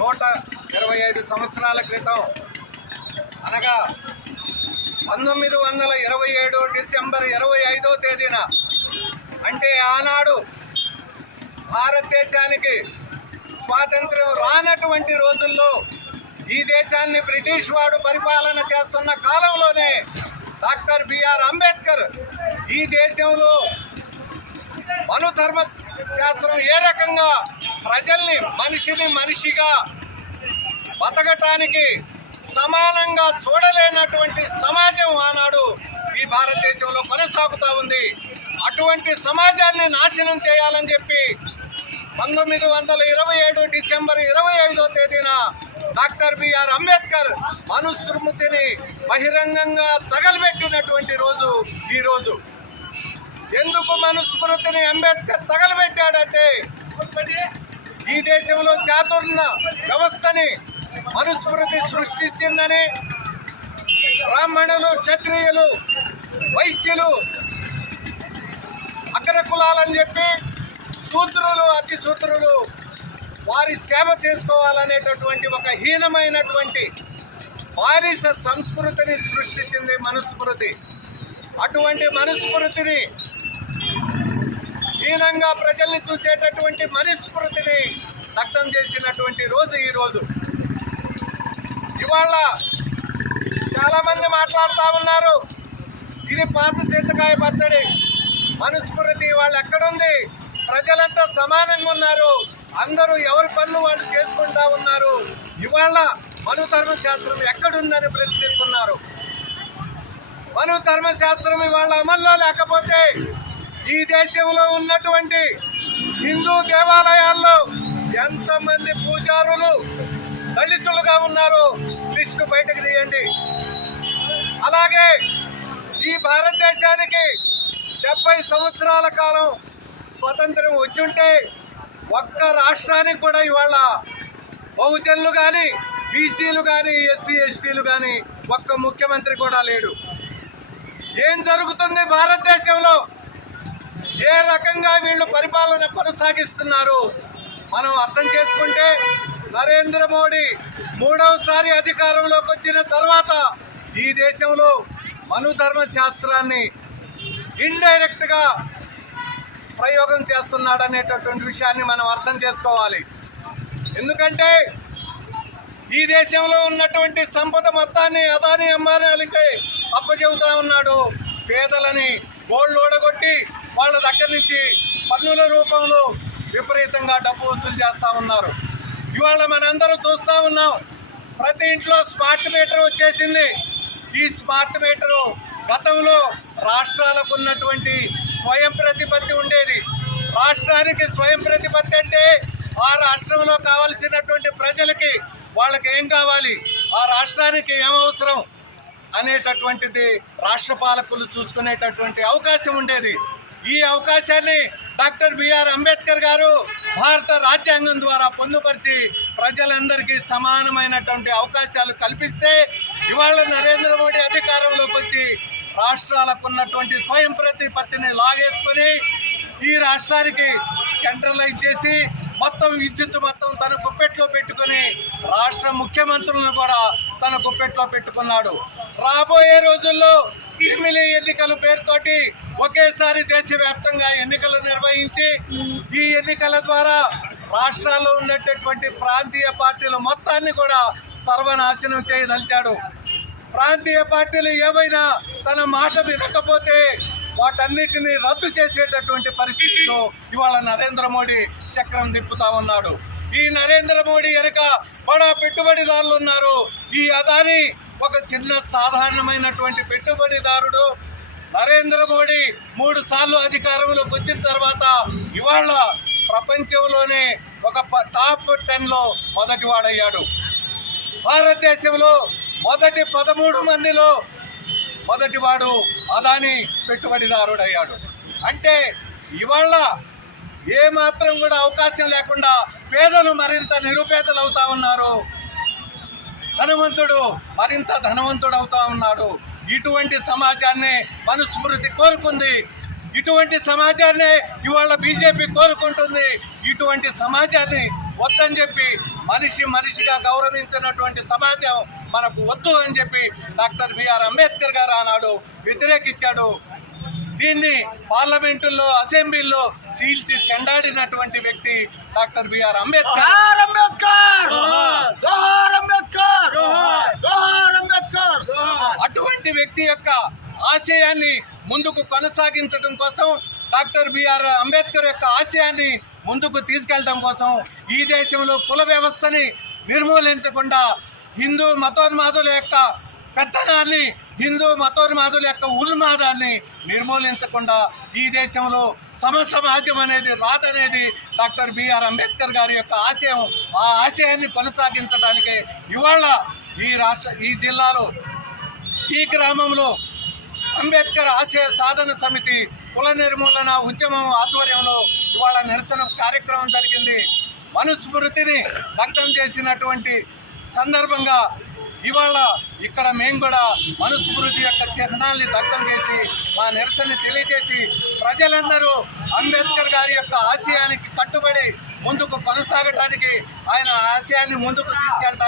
125 సంవత్సరాల క్రితం అనగా 1927 డిసెంబర్ 25వ తేదీన అంటే ఆనాడు భారతదేశానికి స్వాతంత్ర్యం రానటువంటి రోజుల్లో ఈ దేశాన్ని బ్రిటిష్ వాడు పరిపాలన చేస్తున్న కాలంలోనే డాక్టర్ బిఆర్ అంబేద్కర్ ఈ దేశంలో మనుధర్మ శాస్త్రం ఏ రకంగా ప్రజల్ని మనిషిగా బతకటానికి సమానంగా చూడలేనటువంటి సమాజం ఆనాడు ఈ భారతదేశంలో కొనసాగుతూ ఉంది. అటువంటి సమాజాన్ని నాశనం చేయాలని చెప్పి 1927 డిసెంబర్ 25వ తేదీన డాక్టర్ బిఆర్ అంబేద్కర్ మనుస్మృతిని బహిరంగంగా తగలబెట్టినటువంటి రోజు ఈ రోజు. ఎందుకు మనుస్మృతిని అంబేద్కర్ తగలబెట్టాడంటే ఈ దేశంలో చాతుర్య వ్యవస్థని మనుస్మృతి సృష్టించిందని, బ్రాహ్మణులు, క్షత్రియులు, వైశ్యులు అగ్ర కులాలని చెప్పి శూద్రులు, అతి శూద్రులు వారి సేవ చేసుకోవాలనేటటువంటి ఒక హీనమైనటువంటి బానిస సంస్కృతిని సృష్టించింది మనుస్మృతి. అటువంటి మనుస్మృతిని హీనంగా ప్రజల్ని చూసేటటువంటి మనుస్మృతిని దగ్ధం చేసినటువంటి రోజు ఈ రోజు. ఇవాళ చాలామంది మాట్లాడుతూ ఉన్నారు, ఇది పాత చింతకాయ పచ్చడి, మనుస్మృతి వాళ్ళు ఎక్కడుంది, ప్రజలంతా సమానంగా ఉన్నారు, అందరూ ఎవరి పనులు వాళ్ళు చేసుకుంటా ఉన్నారు, ఇవాళ మనుధర్మ శాస్త్రం ఎక్కడుందని ప్రశ్నిస్తున్నారు. మనుధర్మ శాస్త్రం ఇవాళ అమల్లో లేకపోతే ఈ దేశంలో ఉన్నటువంటి హిందూ దేవాలయాల్లో ఎంతమంది పూజారులు దళితులుగా ఉన్నారో లిస్టు బయటకు తీయండి. అలాగే ఈ భారతదేశానికి 70 సంవత్సరాల కాలం స్వతంత్రం వచ్చుంటే ఒక్క రాష్ట్రానికి కూడా ఇవాళ బహుజనులు కానీ, బీసీలు కానీ, ఎస్సీ ఎస్టీలు కానీ ఒక్క ముఖ్యమంత్రి కూడా లేడు. ఏం జరుగుతుంది భారతదేశంలో, ఏ రకంగా వీళ్ళు పరిపాలన కొనసాగిస్తున్నారు మనం అర్థం చేసుకుంటే, నరేంద్ర మోడీ 3వసారి అధికారంలోకి వచ్చిన తర్వాత ఈ దేశంలో మనుధర్మ శాస్త్రాన్ని ఇండైరెక్ట్గా ప్రయోగం చేస్తున్నాడు అనేటటువంటి విషయాన్ని మనం అర్థం చేసుకోవాలి. ఎందుకంటే ఈ దేశంలో ఉన్నటువంటి సంపద మొత్తాన్ని అదాని అంబానీలకి అప్పచెబుతా ఉన్నాడు. పేదలని గోల్డ్ ఓడగొట్టి వాళ్ళ దగ్గర నుంచి పన్నుల రూపంలో విపరీతంగా డబ్బు వసూలు చేస్తూ ఉన్నారు. ఇవాళ మనందరూ చూస్తూ ఉన్నాం, ప్రతి ఇంట్లో స్మార్ట్ మీటర్ వచ్చేసింది. ఈ స్మార్ట్ మీటరు గతంలో రాష్ట్రాలకు ఉన్నటువంటి స్వయం ప్రతిపత్తి ఉండేది. రాష్ట్రానికి స్వయం ప్రతిపత్తి అంటే ఆ రాష్ట్రంలో కావాల్సినటువంటి ప్రజలకి వాళ్ళకి ఏం కావాలి, ఆ రాష్ట్రానికి ఏమవసరం అనేటటువంటిది రాష్ట్ర పాలకులు చూసుకునేటటువంటి అవకాశం ఉండేది. ఈ అవకాశాన్ని డాక్టర్ బిఆర్ అంబేద్కర్ గారు భారత రాజ్యాంగం ద్వారా పొందుపరిచి ప్రజలందరికీ సమానమైనటువంటి అవకాశాలు కల్పిస్తే ఇవాళ నరేంద్ర మోడీ అధికారంలోకి వచ్చి రాష్ట్రాలకు ఉన్నటువంటి స్వయం ప్రతిపత్తిని లాగేసుకొని ఈ రాష్ట్రానికి సెంట్రలైజ్ చేసి మొత్తం విద్యుత్ మొత్తం తన గుప్పెట్లో పెట్టుకుని రాష్ట్ర ముఖ్యమంత్రులను కూడా తన గుప్పెట్లో పెట్టుకున్నాడు. రాబోయే రోజుల్లో ఎమ్మెల్యే ఎన్నికల పేరుతోటి ఒకేసారి దేశవ్యాప్తంగా ఎన్నికలు నిర్వహించి ఈ ఎన్నికల ద్వారా రాష్ట్రాల్లో ఉన్నటువంటి ప్రాంతీయ పార్టీల మొత్తాన్ని కూడా సర్వనాశనం చేయదలిచాడు. ప్రాంతీయ పార్టీలు ఏవైనా తన మాట వినకపోతే వాటన్నిటిని రద్దు చేసేటటువంటి పరిస్థితిలో ఇవాళ నరేంద్ర మోడీ చక్రం తిప్పుతా ఉన్నాడు. ఈ నరేంద్ర మోడీ వెనుక బడా పెట్టుబడిదారులు ఉన్నారు. ఈ అదాని ఒక చిన్న సాధారణమైనటువంటి పెట్టుబడిదారుడు. నరేంద్ర మోడీ 3 సార్లు అధికారంలోకి వచ్చిన తర్వాత ఇవాళ ప్రపంచంలోనే ఒక టాప్ 10లో మొదటివాడయ్యాడు. భారతదేశంలో మొదటి 13 మందిలో మొదటివాడు అదాని పెట్టుబడిదారుడు అయ్యాడు. అంటే ఇవాళ ఏమాత్రం కూడా అవకాశం లేకుండా పేదలు మరింత నిరుపేదలు అవుతా ఉన్నారు, ధనవంతుడు మరింత ధనవంతుడు అవుతా ఉన్నాడు. ఇటువంటి సమాజాన్ని మనుస్మృతి కోరుకుంది. ఇటువంటి సమాజాన్ని ఇవాళ బీజేపీ కోరుకుంటుంది. ఇటువంటి సమాజాన్ని వద్దని చెప్పి మనిషి మనిషిగా గౌరవించినటువంటి సమాజం మనకు వద్దు అని చెప్పి డాక్టర్ బిఆర్ అంబేద్కర్ గారు ఆనాడు వ్యతిరేకించాడు. దీన్ని పార్లమెంటుల్లో అసెంబ్లీలో చీల్చి చెండాడినటువంటి వ్యక్తి డాక్టర్ బిఆర్ అంబేద్కర్. అటువంటి వ్యక్తి యొక్క ఆశయాన్ని ముందుకు కొనసాగించడం కోసం, డాక్టర్ బిఆర్ అంబేద్కర్ యొక్క ఆశయాన్ని ముందుకు తీసుకెళ్లడం కోసం ఈ దేశంలో కుల వ్యవస్థని నిర్మూలించకుండా, హిందూ మతోన్మాదుల యొక్క పెత్తనాన్ని, హిందూ మతోన్మాదుల యొక్క ఉన్మాదాన్ని నిర్మూలించకుండా ఈ దేశంలో సమాజం అనేది రాదనేది డాక్టర్ బిఆర్ అంబేద్కర్ గారి యొక్క ఆశయం. ఆ ఆశయాన్ని కొనసాగించడానికి ఇవాళ ఈ జిల్లాలో ఈ గ్రామంలో అంబేద్కర్ ఆశయ సాధన సమితి కుల నిర్మూలన ఉద్యమం ఆధ్వర్యంలో ఇవాళ నిరసన కార్యక్రమం జరిగింది. మనుస్మృతిని దగ్ధం చేసినటువంటి సందర్భంగా ఇవాళ ఇక్కడ మేము కూడా మనుస్మృతి యొక్క చిహ్నాల్ని దగ్ధం చేసి మా నిరసన తెలియజేసి ప్రజలందరూ అంబేద్కర్ గారి యొక్క ఆశయానికి కట్టుబడి ముందుకు కొనసాగటానికి, ఆయన ఆశయాన్ని ముందుకు తీసుకెళ్ళడానికి